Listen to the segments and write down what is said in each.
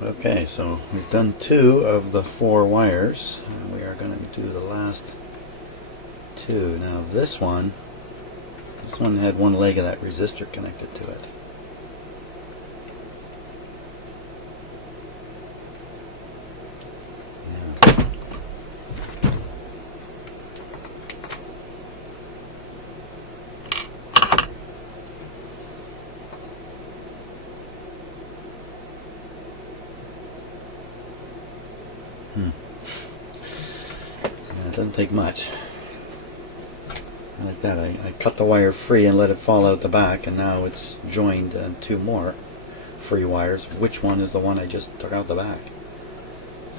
Okay, so we've done 2 of the 4 wires. We are going to do the last 2. Now this one had one leg of that resistor connected to it. It doesn't take much. Like that, I cut the wire free and let it fall out the back, and now it's joined 2 more free wires. Which one is the one I just took out the back?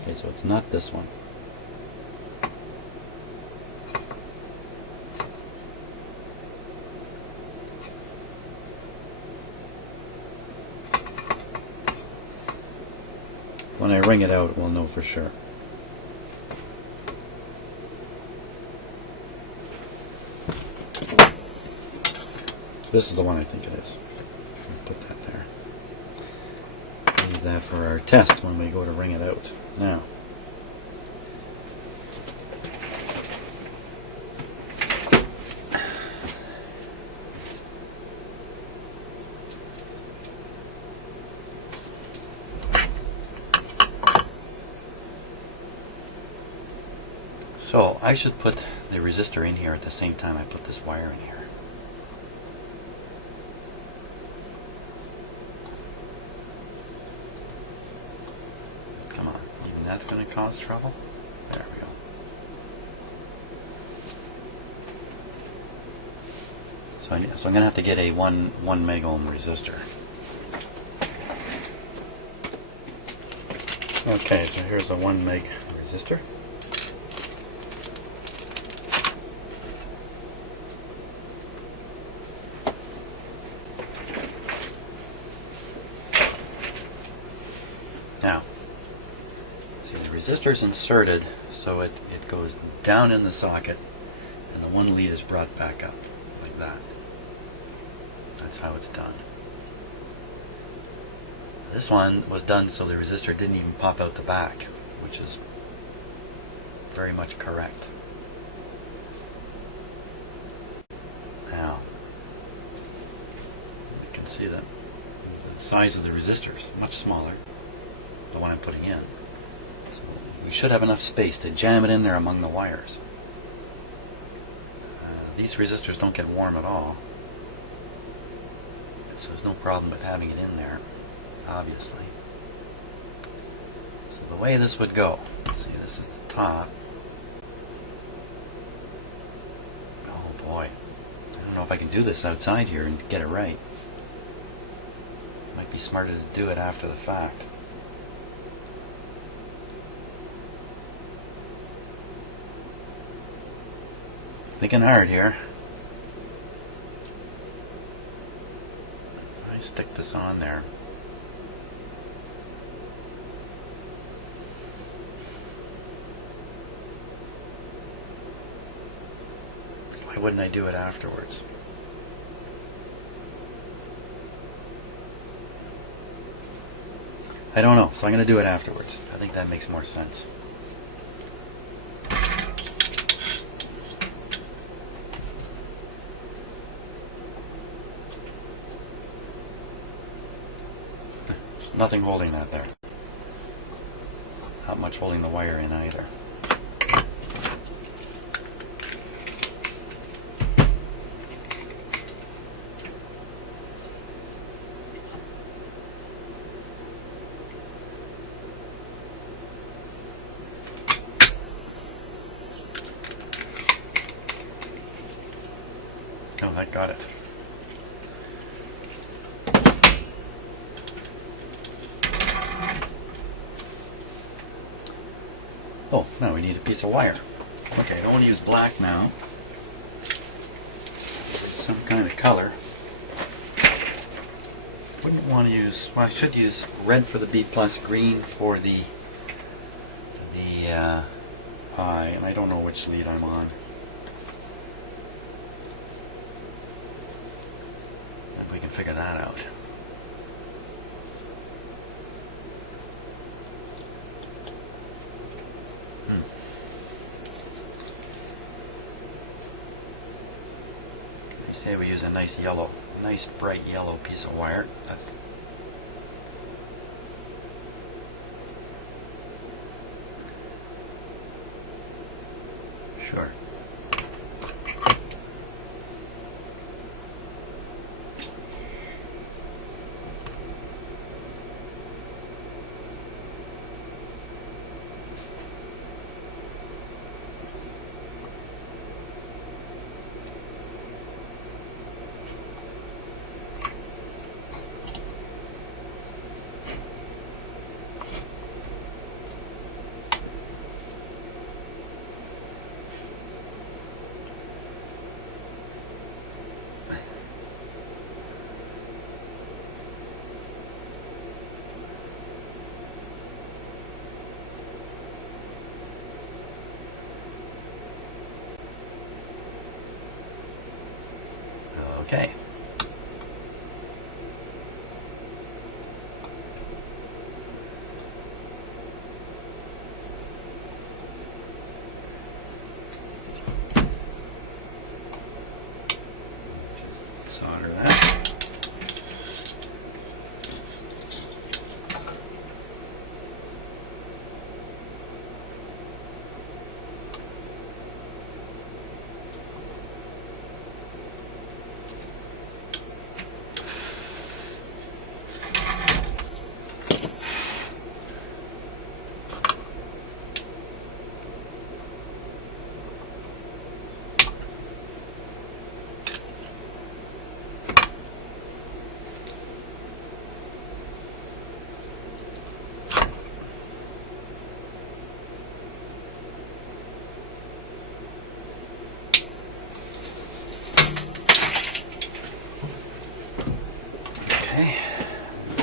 Okay, so it's not this one. When I ring it out, we'll know for sure. This is the one I think it is. I'll put that there. Leave that for our test when we go to ring it out. Now, so I should put the resistor in here at the same time I put this wire in here. Come on, even that's going to cause trouble? There we go. So I'm going to have to get a 1 meg ohm resistor. Okay, so here's a 1 meg resistor. Now, see, the resistor is inserted so it goes down in the socket and the 1 lead is brought back up like that. That's how it's done. This one was done so the resistor didn't even pop out the back, which is very much correct. Now, you can see that the size of the resistor is much smaller, the one I'm putting in. So we should have enough space to jam it in there among the wires. These resistors don't get warm at all, so there's no problem with having it in there, obviously. So the way this would go, see, this is the top. Oh boy, I don't know if I can do this outside here and get it right. Might be smarter to do it after the fact. Thinking hard here. I stick this on there. Why wouldn't I do it afterwards? I don't know, so I'm going to do it afterwards. I think that makes more sense. There's nothing holding that there. Not much holding the wire in either. Oh, that got it. Oh, now we need a piece of wire. Okay, I don't want to use black now. Some kind of color. Wouldn't want to use, well, I should use red for the B+, green for the I, and I don't know which lead I'm on. Maybe we can figure that out. say we use a nice bright yellow piece of wire. That's sure. Okay. Just solder that.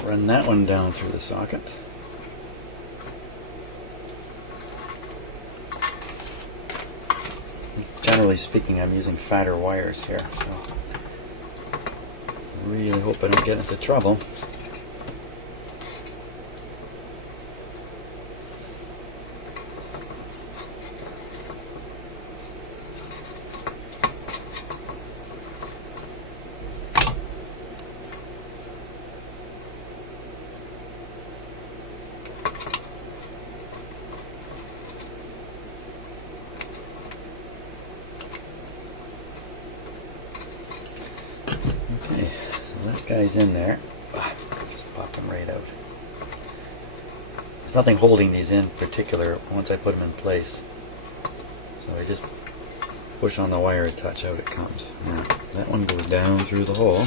Run that one down through the socket. Generally speaking, I'm using fatter wires here, so I really hope I don't get into trouble. Okay, so that guy's in there. Just popped him right out. There's nothing holding these in particular once I put them in place. So I just push on the wire a touch, out it comes. Now, that one goes down through the hole.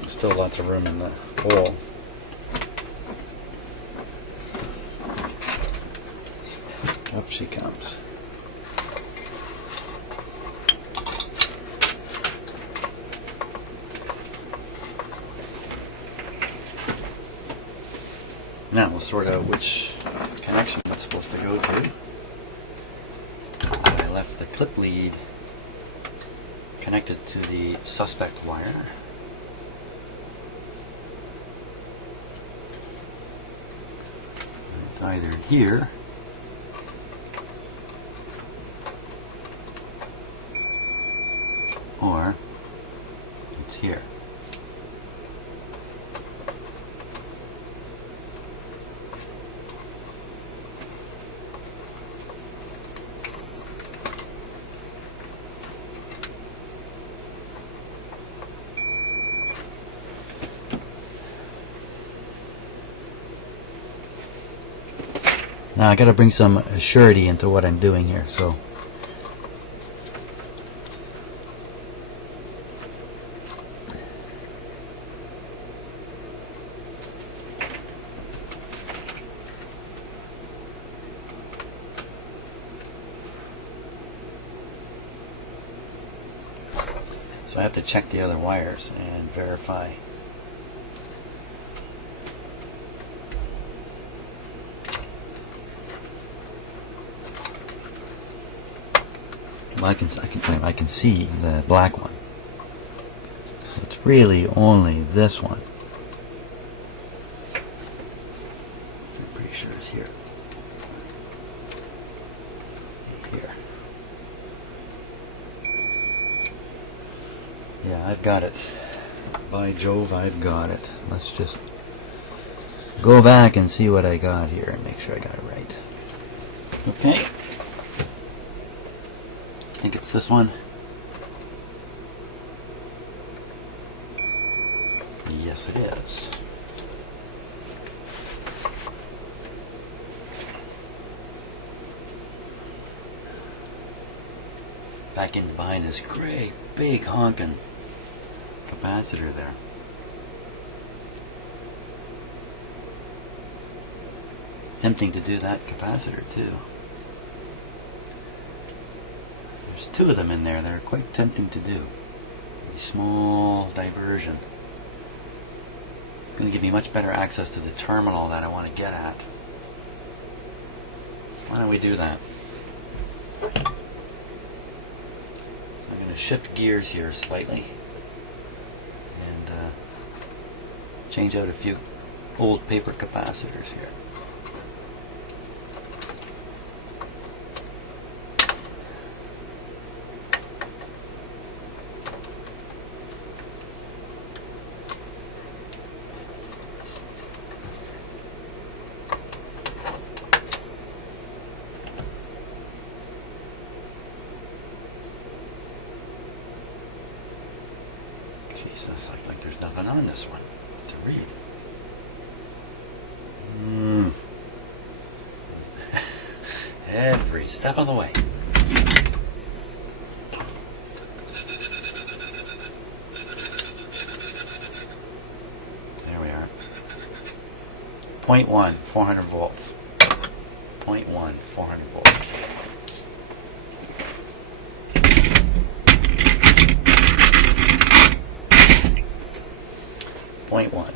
There's still lots of room in the hole. Up she comes. Now we'll sort out which connection it's supposed to go to. I left the clip lead connected to the suspect wire. It's either here or it's here. Now I got to bring some surety into what I'm doing here, so I have to check the other wires and verify. Well, I can see the black one. So it's really only this one. I'm pretty sure it's here. Yeah, I've got it. By Jove, I've got it. Let's just go back and see what I got here and make sure I got it right. Okay. I think it's this one. Yes, it is. Back in behind this great big honking capacitor there. It's tempting to do that capacitor too. There's two of them in there that are quite tempting to do. A small diversion. It's going to give me much better access to the terminal that I want to get at. Why don't we do that? I'm going to shift gears here slightly and change out a few old paper capacitors here. Jesus, looks like there's nothing on this one to read. Every step of the way. There we are. 0.1, 400 volts. 0.1, 400 volts. Point one.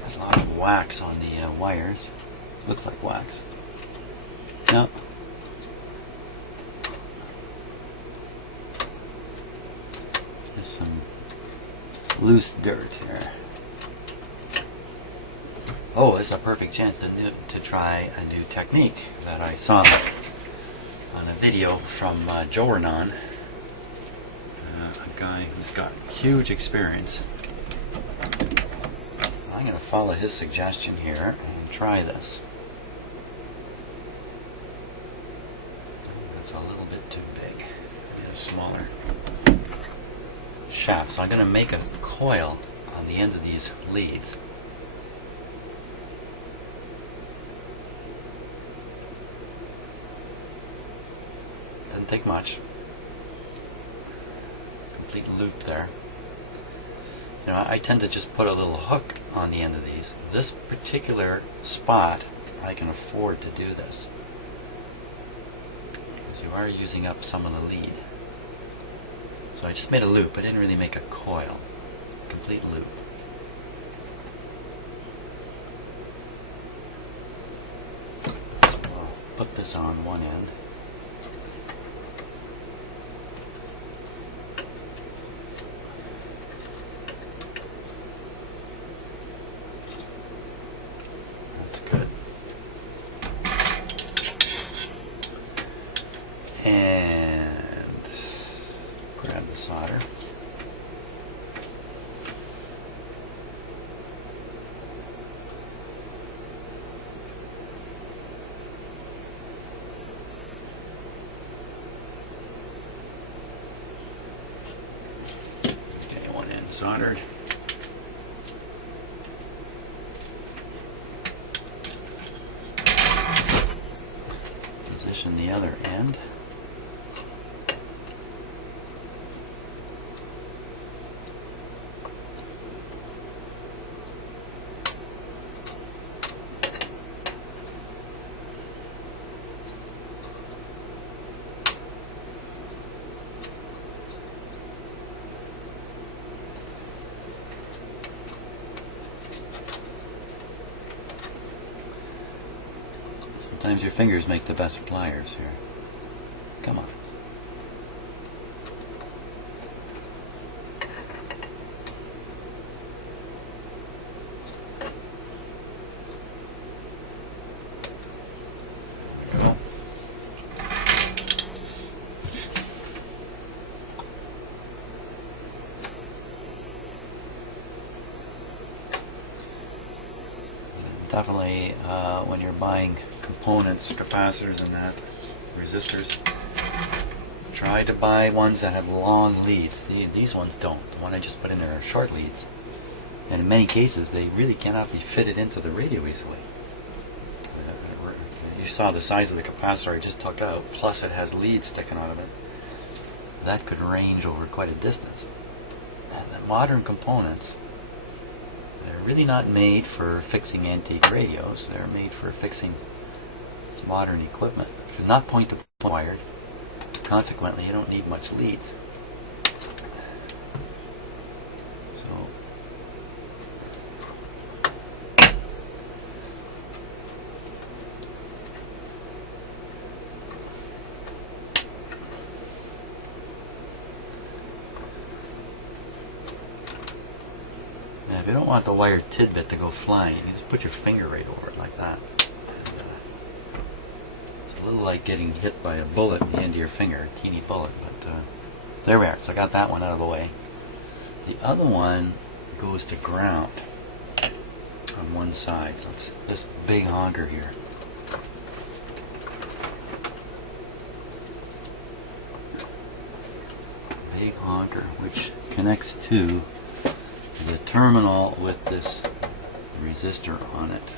There's a lot of wax on the wires. Looks like wax. No. There's some loose dirt here. Oh, it's a perfect chance to try a new technique that I saw on a video from Joe Renan, a guy who's got huge experience. So I'm going to follow his suggestion here and try this. That's a little bit too big. Get a smaller shaft. So I'm going to make a coil on the end of these leads. Doesn't take much. Complete loop there. You know, I tend to just put a little hook on the end of these. This particular spot, I can afford to do this, because you are using up some of the lead. So I just made a loop. I didn't really make a coil. Complete loop. So I'll put this on one end. And grab the solder. Okay, one end soldered. Position the other end. Sometimes your fingers make the best pliers here. Come on. There we go. definitely when you're buying components, capacitors and that, resistors, try to buy ones that have long leads. These ones don't. The one I just put in there are short leads. And in many cases, they really cannot be fitted into the radio easily. You saw the size of the capacitor I just took out, plus it has leads sticking out of it. That could range over quite a distance. And the modern components, they're really not made for fixing antique radios. They're made for fixing modern equipment. They're not point-to-point wired. Consequently, you don't need much leads. So, now, if you don't want the wire tidbit to go flying, you can just put your finger right over it like that. A little like getting hit by a bullet in the end of your finger, a teeny bullet, but there we are. So I got that one out of the way. The other one goes to ground on one side. So it's this big honker here. Big honker, which connects to the terminal with this resistor on it.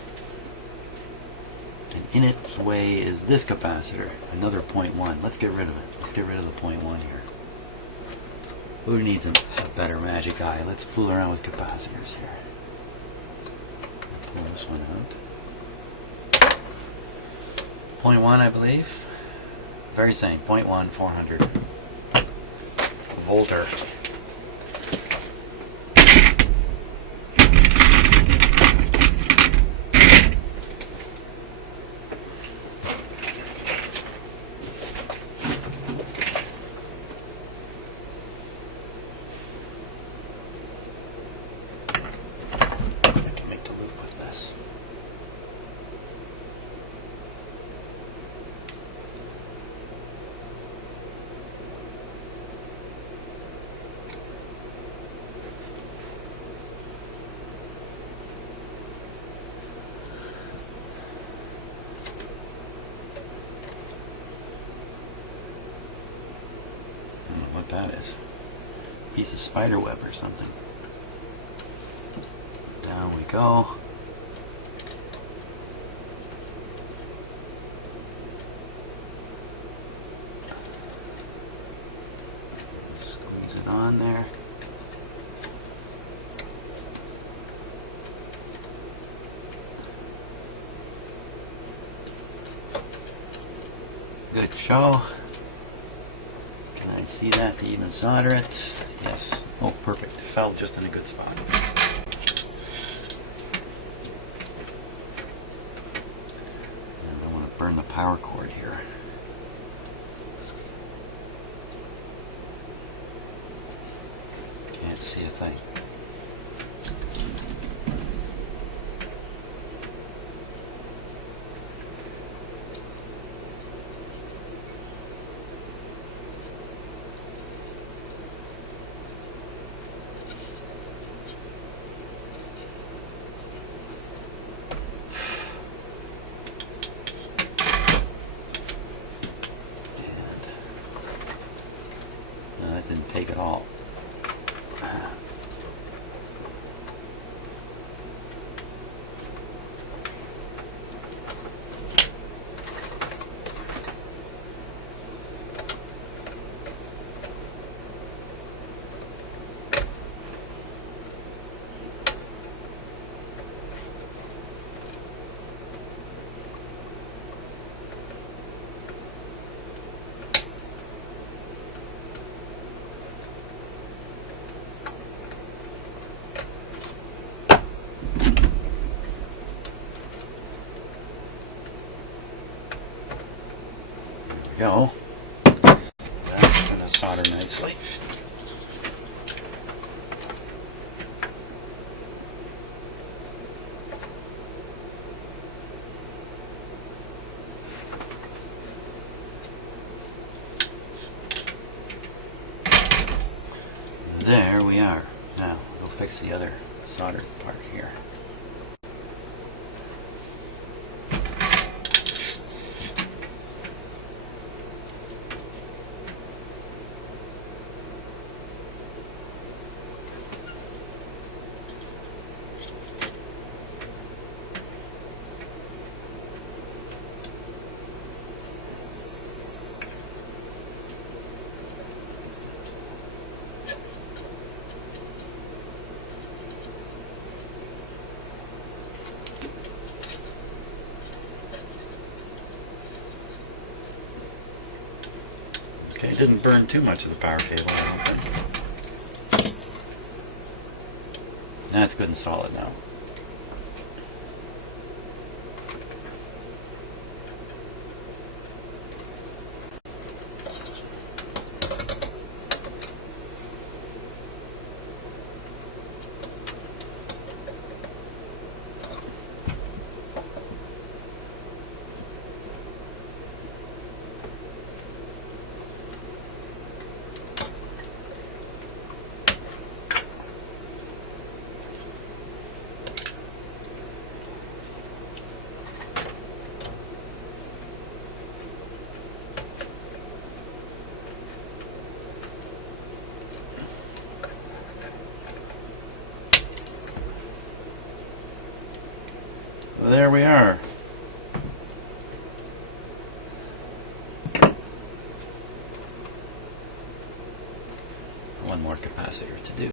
And in its way is this capacitor, another 0.1. Let's get rid of it. Let's get rid of the 0.1 here. Who needs a better magic eye? Let's fool around with capacitors here. Pull this one out. 0.1, I believe. Very same. 0.1, 400 volter. What that is. Piece of spider web or something. Down we go. Squeeze it on there. Good show. Can I see that to even solder it? Yes. Oh, perfect. It fell just in a good spot. And I want to burn the power cord here. Can't see a thing. Didn't take it all. Go. That's going to solder nicely. There we are. Now we'll fix the other soldered part here. Okay, it didn't burn too much of the power cable, I don't think. That's good and solid now. Well, there we are. One more capacitor to do.